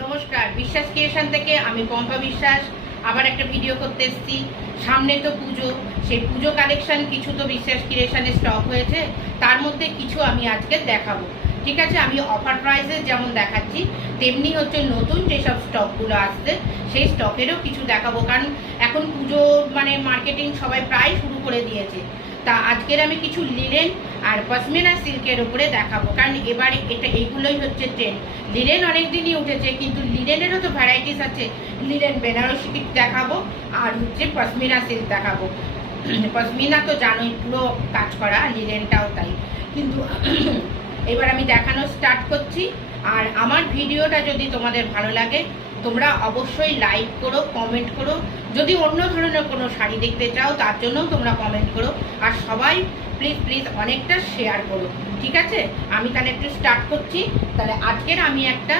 নমস্কার, বিশ্বাস ক্রিয়েশন থেকে আমি পম্পা বিশ্বাস আবার একটা ভিডিও করতে এসেছি। সামনে তো পুজো, সেই পুজো কালেকশন কিছু তো বিশ্বাস ক্রিয়েশনে স্টক হয়েছে, তার মধ্যে কিছু আমি আজকে দেখাবো। ঠিক আছে, আমি অফার প্রাইসে যেমন দেখাচ্ছি তেমনি হচ্ছে নতুন যেসব স্টকগুলো আসছে সেই স্টকেরও কিছু দেখাবো, কারণ এখন পুজো মানে মার্কেটিং সবাই প্রায় শুরু করে দিয়েছে। তা আজকের আমি কিছু লিনেন আর পশমিনা সিল্কের উপরে দেখাবো, কারণ এবারে এইগুলোই হচ্ছে ট্রেন্ড। লিনেন অনেক দিনই উঠেছে, কিন্তু লিনেনেরও তো ভ্যারাইটিস আছে। লিনেন বেনারসি দেখাবো আর হচ্ছে পশমিনা সিল্ক দেখাবো। পশমিনা তো জানোই পুরো কাজ করা, লিনেনটাও তাই। কিন্তু এবার আমি দেখানো স্টার্ট করছি। আর আমার ভিডিওটা যদি তোমাদের ভালো লাগে তোমরা অবশ্যই লাইক করো, কমেন্ট করো। যদি অন্য ধরনের কোনো শাড়ি দেখতে চাও তার জন্যও তোমরা কমেন্ট করো। আর সবাই প্লিজ প্লিজ অনেকটা শেয়ার করো। ঠিক আছে, আমি তাহলে একটু স্টার্ট করছি। তাহলে আজকের আমি একটা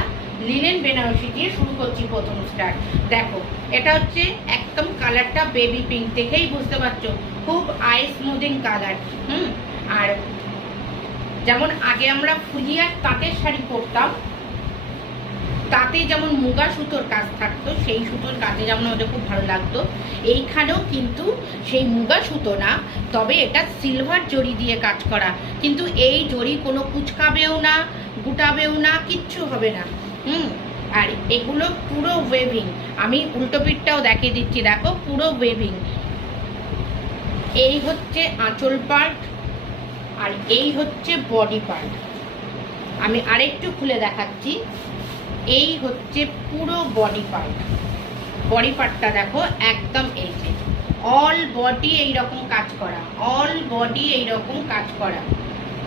লিনেন বেনারসি দিয়ে শুরু করছি। প্রথম স্টার্ট দেখো, এটা হচ্ছে একদম কালারটা বেবি পিঙ্ক, দেখেই বুঝতে পারছো খুব আই স্মুদিং কালার। আর যেমন আগে আমরা ফুলিয়ার তাঁতের শাড়ি পরতাম, তাতে যেমন মুগা সুতোর কাজ থাকতো, সেই সুতোর কাজে যেমন ওদের খুব ভালো লাগতো। এইখানেও কিন্তু সেই মুগা সুতো না, তবে এটা সিলভার জড়ি দিয়ে কাজ করা। কিন্তু এই জড়ি কোনো কুচকাবেও না, গুটাবেও না, কিচ্ছু হবে না। আর এগুলো পুরো ওয়েভিং। আমি উল্টো পিঠটাও দেখিয়ে দিচ্ছি, দেখো পুরো ওয়েভিং। এই হচ্ছে আঁচল পার্ট আর এই হচ্ছে বডি পার্ট। আমি আরেকটু খুলে দেখাচ্ছি। এই হচ্ছে পুরো বডি পার্ট। বডি পার্টটা দেখো একদম এই যে অল বডি এইরকম কাজ করা, অল বডি এইরকম কাজ করা।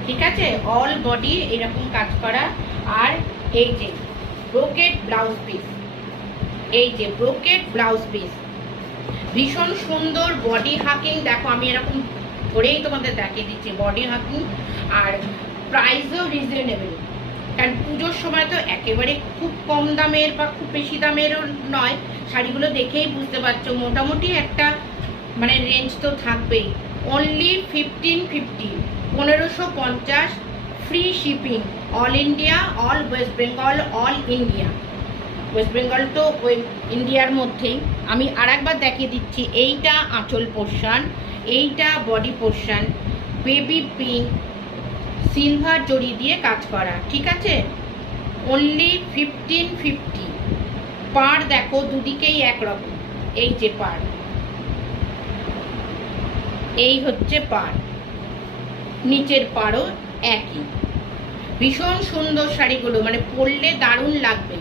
ঠিক আছে, অল বডি এইরকম কাজ করা। আর এই যে ব্রোকেড ব্লাউজ পিস, এই যে ব্রোকেড ব্লাউজ পিস, ভীষণ সুন্দর বডি হাকিং। দেখো আমি এরকম ধরেই তোমাদের দেখিয়ে দিচ্ছি বডি হাকিং। আর প্রাইসও রিজনেবল, কারণ পুজোর সময় তো একেবারে খুব কম দামের বা খুব বেশি দামেরও নয়। শাড়িগুলো দেখেই বুঝতে পারছো মোটামুটি একটা মানে রেঞ্জ তো থাকবেই। Only 1550, 1550, free shipping, all India, all West Bengal, all India. West Bengal তো ওই ইন্ডিয়ার মধ্যেই। আমি আর একবার দেখিয়ে দিচ্ছি। এইটা আঁচল পোর্শন, এইটা body portion, baby pink, silver zari দিয়ে কাজ করা। ঠিক আছে, অনলি 1550। পাড় দেখো দুদিকেই একরকম। এই যে পাড়, এই হচ্ছে পাড়, নিচের পাড়ও একই। ভীষণ সুন্দর শাড়িগুলো, মানে পরলে দারুণ লাগবে।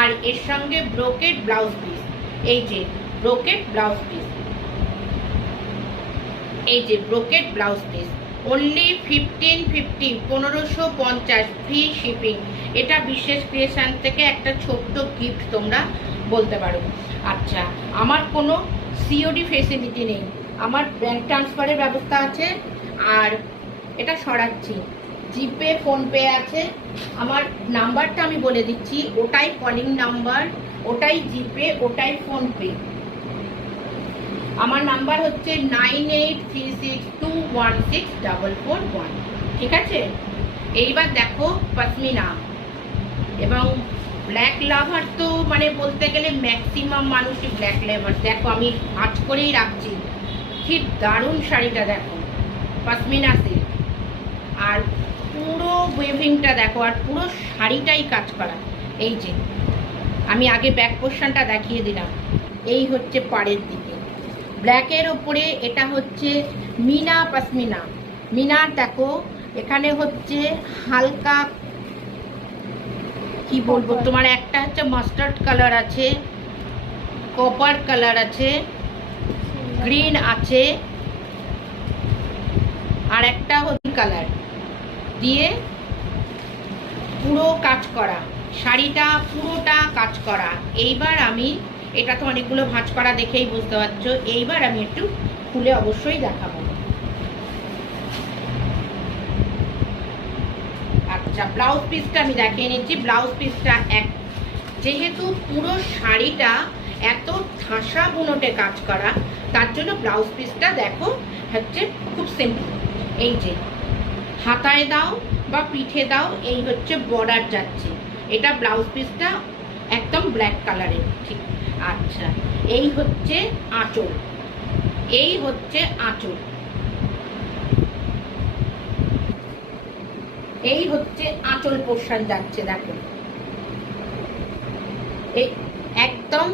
আর এর সঙ্গে ব্রোকেড ব্লাউজ পিস, এই যে ব্রোকেড ব্লাউজ পিস, এই যে brocade blouse piece, only 1550, 1550, free shipping. এটা বিশেষ ক্রিয়েশন থেকে একটা ছোট্ট গিফট তোমরা বলতে পারো। আচ্ছা, আমার কোনো সিওডি ফেসিলিটি নেই, আমার ব্যাংক ট্রান্সফারের ব্যবস্থা আছে। আর এটা সরাচ্ছি, জিপে ফোনপে আছে। আমার নাম্বারটা আমি বলে দিচ্ছি, ওটাই কলিং নাম্বার, ওটাই জিপে, ওটাই ফোনপে। আমার নাম্বার হচ্ছে 9836216441। ঠিক আছে, এইবার দেখো পশমিনা এবং ব্ল্যাক লাভার। তো মানে বলতে গেলে ম্যাক্সিমাম মানুষই ব্ল্যাক লাভার। দেখো আমি ভাঁজ করেই রাখছি, কি দারুণ শাড়িটা দেখো, পশমিনা সিল্ক। আর পুরো ওয়েভিংটা দেখো, আর পুরো শাড়িটাই কাজ করা। এই যে আমি আগে ব্যাক পোর্শনটা দেখিয়ে দিলাম। এই হচ্ছে পাড়ের দিকে ব্ল্যাকের ওপরে, এটা হচ্ছে মিনা পশমিনা। মিনার দেখো এখানে হচ্ছে হালকা কি বলবো তোমার, একটা হচ্ছে মাস্টার্ড কালার আছে, কপার কালার আছে, গ্রিন আছে, আর একটা হলুদ কালার দিয়ে পুরো কাজ করা। শাড়িটা পুরোটা কাজ করা। এইবার আমি, এটা তো অনেকগুলো ভাঁজ করা দেখেই বুঝতে পারছো, এইবার আমি একটু খুলে অবশ্যই দেখাবো। আচ্ছা, ব্লাউজ পিসটা আমি দেখিয়ে নিচ্ছি। ব্লাউজ পিসটা যেহেতু পুরো শাড়িটা এত ঠাসা বুনটে কাজ করা, তার জন্য ব্লাউজ পিসটা দেখো হচ্ছে খুব সিম্পল। এই যে হাতায় দাও বা পিঠে দাও, এই হচ্ছে বর্ডার যাচ্ছে। এটা ব্লাউজ পিসটা একদম ব্ল্যাক কালারের। ঠিক, আচ্ছা, এই হচ্ছে আঁচল, এই হচ্ছে আঁচল, এই হচ্ছে আঁচল পোর্শন যাচ্ছে। দেখো এই একদম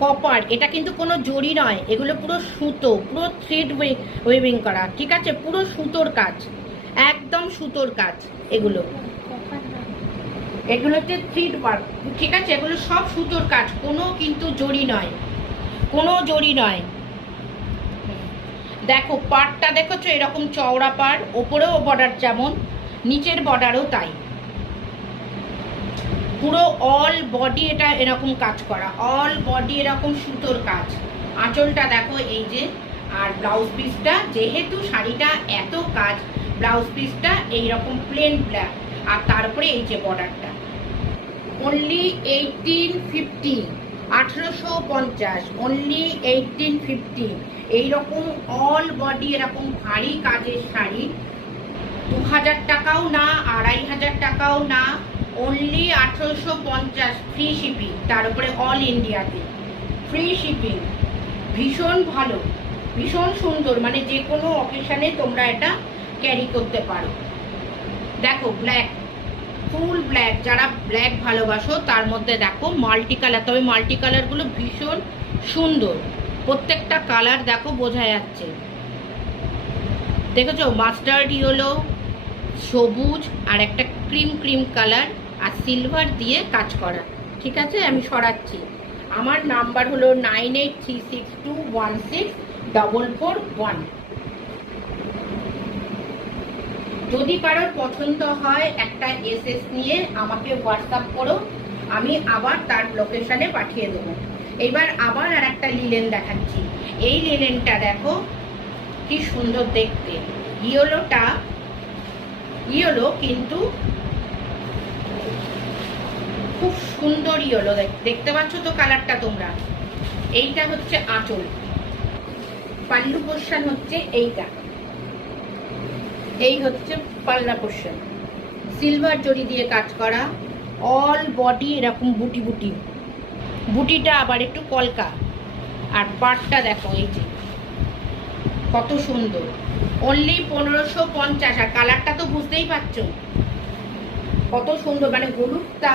কপার, এটা কিন্তু কোনো জড়ি নয়, এগুলো পুরো সুতো, পুরো থ্রেড ওয়েভিং করা, ঠিক আছে, পুরো সুতোর কাজ, একদম সুতোর কাজ। এগুলো এগুলোতে থ্রেড ওয়ার্ক, ঠিক আছে, এগুলো সব সুতোর কাজ, কোনো কিন্তু জড়ি নয়, কোনো জড়ি নয়। দেখো পাড়টা দেখেছো, এরকম চওড়া পাড়, ওপরেও বর্ডার যেমন, নিচের বর্ডারও তাই, পুরো অল বডি এটা এরকম কাজ করা, অল বডি এরকম সুতোর কাজ। আঁচলটা দেখো এই যে, আর ব্লাউজ পিসটা, যেহেতু শাড়িটা এত কাজ, ব্লাউজ পিসটা এইরকম প্লেন ব্ল্যাক, আর তারপরে এই যে বর্ডারটা। Only 1850, 1850, only 1850। এইরকম অল বডি এরকম ভারী কাজের শাড়ি 2000 টাকাও না, 2500 টাকাও না, অনলি 1850, ফ্রি শিপিং, তার উপরে অল ইন্ডিয়াতে ফ্রি শিপিং। ভীষণ ভালো, ভীষণ সুন্দর, মানে যে কোনো অকেশনে তোমরা এটা ক্যারি করতে পারো। দেখো ব্ল্যাক, ফুল ব্ল্যাক, যারা ব্ল্যাক ভালোবাসো তার মধ্যে দেখো মাল্টি কালার, তবে মাল্টি কালারগুলো ভীষণ সুন্দর, প্রত্যেকটা কালার দেখো বোঝা যাচ্ছে। দেখেছো মাস্টার্ড ইয়েলো, সবুজ, আর একটা ক্রিম ক্রিম কালার, আর সিলভার দিয়ে কাজ করা, ঠিক আছে। আমি সরাচ্ছি, আমার নাম্বার হলো 9836216441। যদি কারোর পছন্দ হয় একটা এসএস নিয়ে আমাকে হোয়াটসঅ্যাপ করো, আমি আবার তার লোকেশনে পাঠিয়ে দেবো। এবার আবার আর একটা লিলেন দেখাচ্ছি। এই লিলেনটা দেখো কি সুন্দর দেখতে, ইয়েলোটা ইয়েলো, কিন্তু খুব সুন্দর ইয়েলো, দেখতে পাচ্ছ তো কালারটা তোমরা। এইটা হচ্ছে আঁচল, পাল্লু পোর্শন হচ্ছে এইটা, এই হচ্ছে পাল্লা পোর্শন, সিলভার জড়ি দিয়ে কাজ করা, অল বডি এরকম বুটি বুটি, বুটিটা আবার একটু কলকা, আর পাটটা দেখো এই যে কত সুন্দর, অনলি 1550। আর কালারটা তো বুঝতেই পারছো কত সুন্দর, মানে হলুদটা,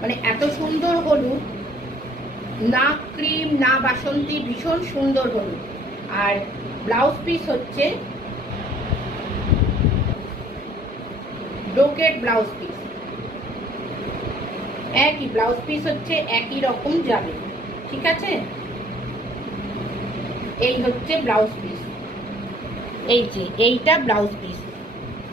মানে এত সুন্দর হলুদ, না ক্রিম না বাসন্তী, ভীষণ সুন্দর হলুদ। আর ব্লাউজ পিস হচ্ছে ব্রোকেড ব্লাউজ পিস, একই ব্লাউজ পিস হচ্ছে একই রকম যাবে, ঠিক আছে। এই হচ্ছে ব্লাউজ পিস, এই যে এইটা ব্লাউজ পিস,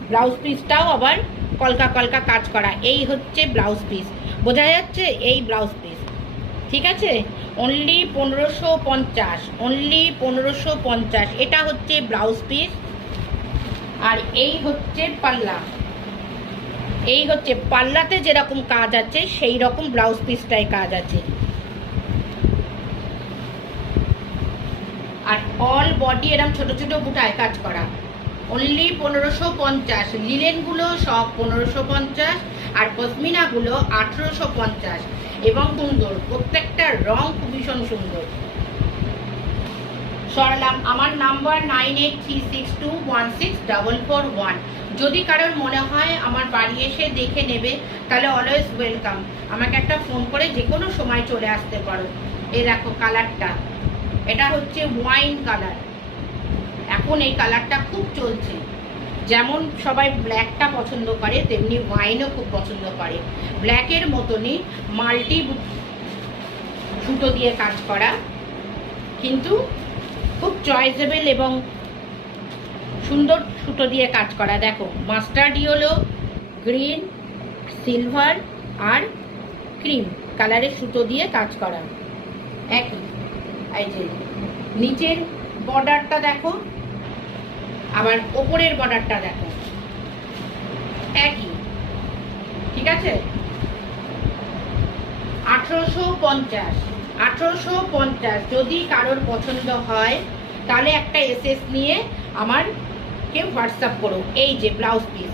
ব্লাউজ পিসটাও আবার কলকা কলকা কাজ করা, এই হচ্ছে ব্লাউজ পিস, বোঝা যাচ্ছে, এই ব্লাউজ পিস, ঠিক আছে। অনলি 1550, অনলি 1550, এটা হচ্ছে ব্লাউজ পিস। আর এই হচ্ছে পাল্লা, এই হচ্ছে পাল্লাতে যেরকম কাজ আছে সেই রকম ব্লাউজ পিসটায় কাজ আছে, আর অল বডি এরকম ছোট ছোট বুটায় কাজ করা, অনলি 1550। লিলেনগুলো সব 1550, আর পশমিনাগুলো 1850, এবং সুন্দর, প্রত্যেকটা রং খুব ভীষণ সুন্দর। সরালাম, আমার নাম্বার 9836216441। যদি কারোর মনে হয় আমার বাড়ি এসে দেখে নেবে, তাহলে অলওয়েজ ওয়েলকাম, আমাকে একটা ফোন করে যে কোনো সময় চলে আসতে পারো। এই দেখো কালারটা, এটা হচ্ছে ওয়াইন কালার, এখন এই কালারটা খুব চলছে, যেমন সবাই ব্ল্যাকটা পছন্দ করে তেমনি ওয়াইনও খুব পছন্দ করে। ব্ল্যাকের মতনই মাল্টি সুতো দিয়ে কাজ করা, কিন্তু খুব চয়েসেবল এবং সুন্দর সুতো দিয়ে কাজ করা। দেখো মাস্টার্ড ইয়েলো, গ্রিন, সিলভার আর ক্রিম কালারের সুতো দিয়ে কাজ করা, একই। এই যে নিচের বর্ডারটা দেখো, আবার ওপরের বর্ডারটা দেখো, একই, ঠিক আছে। 1850, 1850। যদি কারোর পছন্দ হয় তাহলে একটা এসএস নিয়ে আমারকে হোয়াটসঅ্যাপ করো। এই যে ব্লাউজ পিস,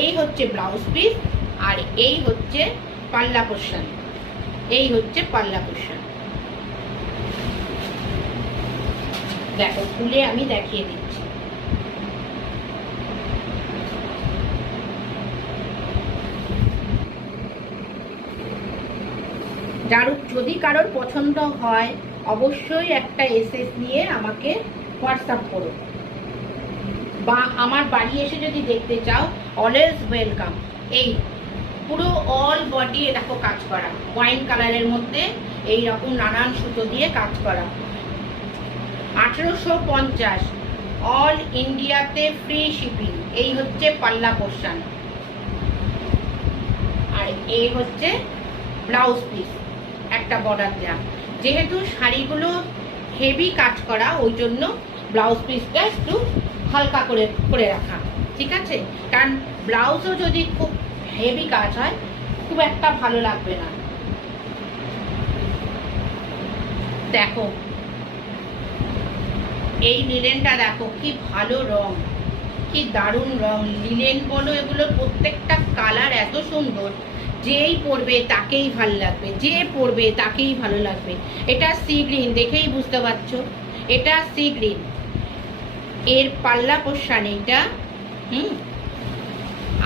এই হচ্ছে ব্লাউজ পিস, আর এই হচ্ছে পাল্লা পোর্শন, এই হচ্ছে পাল্লা পোর্শন। দেখো খুলে আমি দেখিয়ে দিচ্ছি। যদি কারোর পছন্দ হয় অবশ্যই একটা এসএস নিয়ে আমাকে হোয়াটসঅ্যাপ করো, বা আমার বাড়ি এসে যদি দেখতে চাও অলওয়েজ ওয়েলকাম। এই পুরো অল বডি দেখো কাজ করা, ওয়াইন কালারের মধ্যে এই রকম নানান সুতো দিয়ে কাজ করা। 1850, অল ইন্ডিয়াতে ফ্রি শিপিং। এই হচ্ছে পাল্লা পোর্শন, আর এই হচ্ছে ব্লাউজ পিস, একটা বর্ডার দেওয়া। যেহেতু শাড়িগুলো হেভি কাজ করা, ওই জন্য ব্লাউজ পিসটা একটু হালকা করে করে রাখা, ঠিক আছে? কারণ ব্লাউজও যদি খুব হেভি কাজ হয় খুব একটা ভালো লাগবে না। দেখো এই লিলেনটা দেখো কি ভালো রং, কি দারুণ রং। লিলেন বলো, এগুলো প্রত্যেকটা কালার এত সুন্দর, যেই পরবে তাকেই ভালো লাগবে, যে পরবে তাকেই ভালো লাগবে। এটা সি গ্রিন, দেখেই বুঝতে পারছো এটা সি গ্রিন। এর পাল্লা পোর্শন এইটা,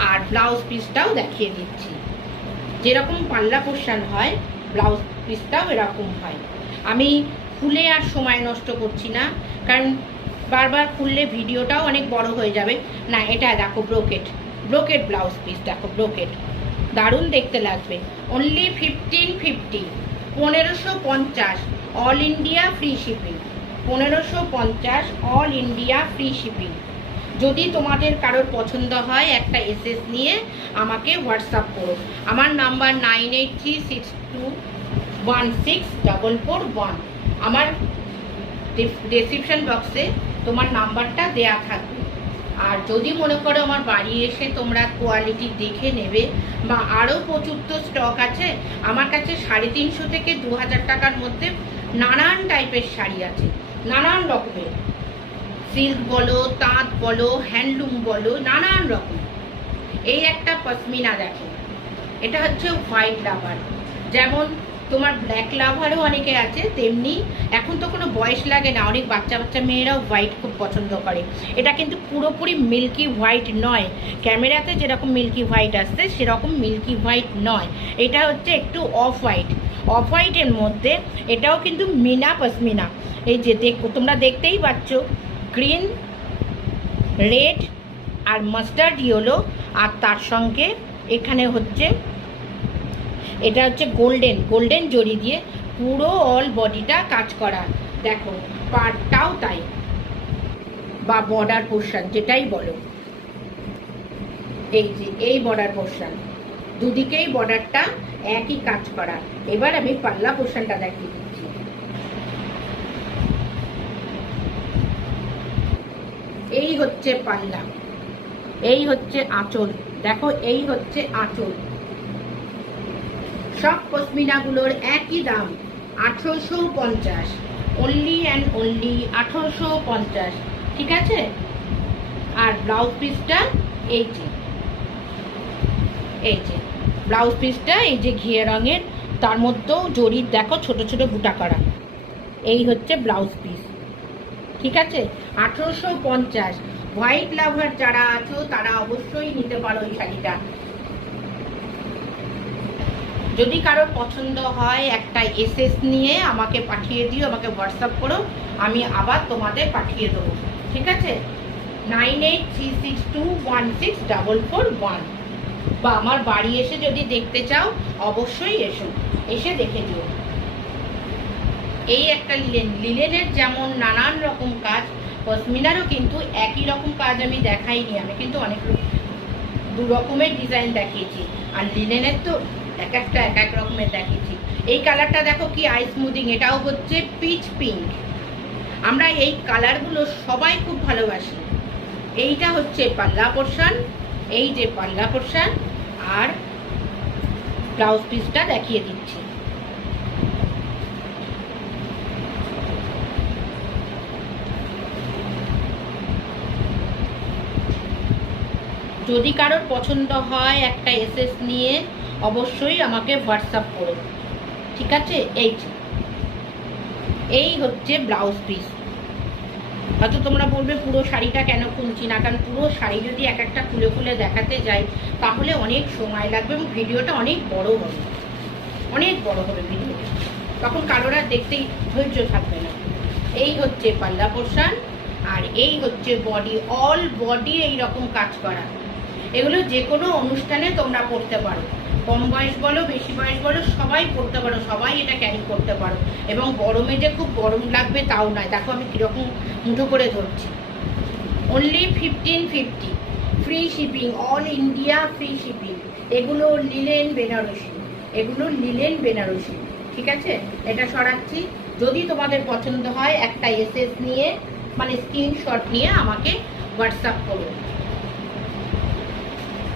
আর ব্লাউজ পিসটাও দেখিয়ে দিচ্ছি। যেরকম পাল্লা পোর্শন হয় ব্লাউজ পিসটাও এরকম হয়। আমি খুলে আর সময় নষ্ট করছি না, কারণ বারবার খুললে ভিডিওটাও অনেক বড় হয়ে যাবে না। এটা দেখো ব্রোকেট, ব্রোকেট ব্লাউজ পিস, দেখো ব্রোকেট, দারুণ দেখতে লাগবে। Only 1550, 1550, all India free shipping. 1550 all India free shipping. যদি তোমাদের কারোর পছন্দ হয় একটা এসএস নিয়ে আমাকে হোয়াটসঅ্যাপ করো। আমার নাম্বার 9836216441। আমার ডেসক্রিপশন বক্সে তোমার নাম্বারটা দেয়া থাকবে। আর যদি মনে করো আমার বাড়ি এসে তোমরা কোয়ালিটি দেখে নেবে, বা আরও প্রচুর তো স্টক আছে আমার কাছে, 350 থেকে 2000 টাকার মধ্যে নানান টাইপের শাড়ি আছে, নানান রকমের, সিল্ক বলো, তাঁত বলো, হ্যান্ডলুম বলো, নানান রকম। এই একটা পশমিনা দেখো, এটা হচ্ছে হোয়াইট লাভার। যেমন তোমার ব্ল্যাক লাভারও অনেকে আছে, তেমনি এখন তো কোনো বয়স লাগে না, অনেক বাচ্চা বাচ্চা মেয়েরাও হোয়াইট খুব পছন্দ করে। এটা কিন্তু পুরোপুরি মিল্কি হোয়াইট নয়, ক্যামেরাতে যেরকম মিল্কি হোয়াইট আসছে সেরকম মিল্কি হোয়াইট নয়। এটা হচ্ছে একটু অফ হোয়াইট, অফ হোয়াইটের মধ্যে এটাও কিন্তু মিনা পশমিনা। এই যে তোমরা দেখতেই পাচ্ছ, গ্রিন, রেড আর মাস্টার্ড ইয়েলো, আর তার সঙ্গে এখানে হচ্ছে এটা হচ্ছে গোল্ডেন, গোল্ডেন জরি দিয়ে পুরো অল বডিটা কাজ করা। দেখো পাড়টাও তাই, বা বর্ডার পোর্শন যেটাই বলো, এই যে এই বর্ডার পোর্শন, দুদিকেই বর্ডারটা একই কাজ করা। এবার আমি পাল্লা পোর্শনটা দেখিয়ে দিচ্ছি। এই হচ্ছে পাল্লা, এই হচ্ছে আঁচল, দেখো এই হচ্ছে আঁচল। সব পশমিনাগুলোর একই দাম 1850, অনলি অ্যান্ড অনলি 1850, ঠিক আছে? আর ব্লাউজ পিসটা এই যে, এই যে ব্লাউজ পিসটা এই যে ঘিয়ে রঙের, তার মধ্যেও জরির দেখো ছোট ছোট বুটা করা। এই হচ্ছে ব্লাউজ পিস, ঠিক আছে? 1850। হোয়াইট লাভার যারা আছো তারা অবশ্যই নিতে পারো এই শাড়িটা। যদি কারোর পছন্দ হয় একটা এসএস নিয়ে আমাকে পাঠিয়ে দিও, আমাকে হোয়াটসঅ্যাপ করো, আমি আবার তোমাদের পাঠিয়ে দেবো, ঠিক আছে? 9836216441। বা আমার বাড়ি এসে যদি দেখতে চাও অবশ্যই এসো, এসে দেখে দিও। এই একটা লিলেন, লিলেনের যেমন নানান রকম কাজ, পশমিনারও কিন্তু একই রকম কাজ আমি দেখাইনি, আমি কিন্তু অনেক দু রকমের ডিজাইন দেখিয়েছি। আর লিলেনের তো এক একটা এক এক রকমের দেখিয়েছি। এই কালারটা দেখো কি আই স্মুদিং, এটাও হচ্ছে পিচ পিঙ্ক। আমরা এই কালারগুলো সবাই খুব ভালোবাসি। এইটা হচ্ছে পাল্লা পোর্শন, এই যে পাল্লা পোর্শন, আর ব্লাউজ পিসটা দেখিয়ে দিচ্ছি। যদি কারোর পছন্দ হয় একটা এসএস নিয়ে অবশ্যই আমাকে হোয়াটসঅ্যাপ করো। ঠিক আছে? এই হচ্ছে ব্লাউজ পিস। হয়তো তোমরা বলবে পুরো শাড়িটা কেন খুলছি না, কারণ পুরো শাড়ি যদি এক একটা খুলে খুলে দেখাতে যাই তাহলে অনেক সময় লাগবে এবং ভিডিওটা অনেক বড় হবে ভিডিওটা, তখন কারোর আর দেখতেই ধৈর্য থাকবে না। এই হচ্ছে পাল্লা পোর্শন, আর এই হচ্ছে বডি, অল বডি এইরকম কাজ করা। এগুলো যে কোনো অনুষ্ঠানে তোমরা পরতে পারো, কম বয়স বলো বেশি বয়স বলো সবাই পরতে পারো, সবাই এটা ক্যারি করতে পারো। এবং গরমে যে খুব গরম লাগবে তাও নয়। দেখো আমি কীরকম মুঠো করে ধরছি। Only 1550, free shipping, all India free shipping. এগুলো লিলেন বেনারসি, ঠিক আছে? এটা সরাচ্ছি। যদি তোমাদের পছন্দ হয় একটা এসএস নিয়ে মানে স্ক্রিনশট নিয়ে আমাকে হোয়াটসঅ্যাপ করো।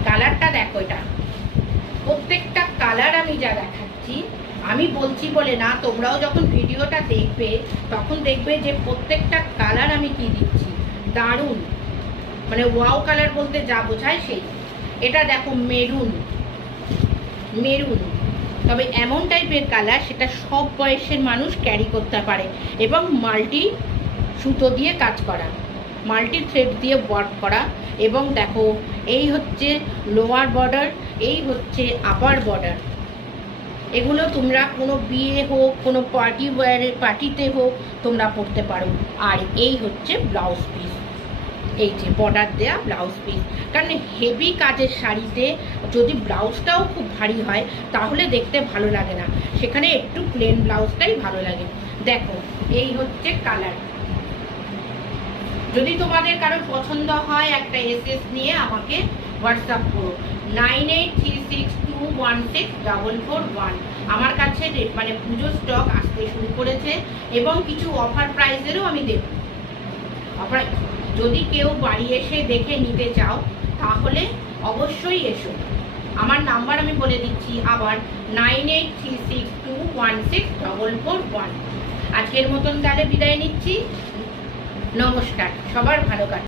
কালারটা দেখো, এটা প্রত্যেকটা কালার আমি যা দেখাচ্ছি আমি বলছি বলে না, তোমরাও যখন ভিডিওটা দেখবে তখন দেখবে যে প্রত্যেকটা কালার আমি কি দিচ্ছি, দারুণ। মানে ওয়াও কালার বলতে যা বোঝায় সেই। এটা দেখো মেরুন, তবে এমন টাইপের কালার সেটা সব বয়সের মানুষ ক্যারি করতে পারে। এবং মাল্টি সুতো দিয়ে কাজ করা, মাল্টি থ্রেড দিয়ে ওয়ার্ক করা। এবং দেখো এই হচ্ছে লোয়ার বর্ডার, এই হচ্ছে আপার বর্ডার। এগুলো তোমরা কোনো বিয়ে হোক, কোনো পার্টিতে হোক তোমরা পরতে পারো। আর এই হচ্ছে ব্লাউজ পিস, এই যে বর্ডার দেয়া ব্লাউজ পিস। কারণ হেভি কাজের শাড়িতে যদি ব্লাউজটাও খুব ভারী হয় তাহলে দেখতে ভালো লাগে না, সেখানে একটু প্লেন ব্লাউজটাই ভালো লাগে। দেখো এই হচ্ছে কালার। যদি তোমাদের কারোর পছন্দ হয় একটা এসএস নিয়ে আমাকে হোয়াটসঅ্যাপ করো 9836216441। আমার কাছে মানে পুজোর স্টক আসতে শুরু করেছে এবং কিছু অফার প্রাইসেরও আমি দেব। অফার যদি কেউ বাড়ি এসে দেখে নিতে চাও তাহলে অবশ্যই এসো। আমার নাম্বার আমি বলে দিচ্ছি আবার, 9836216441। আজকের মতন তাহলে বিদায় নিচ্ছি। নমস্কার, সবার ভালো কাটুক।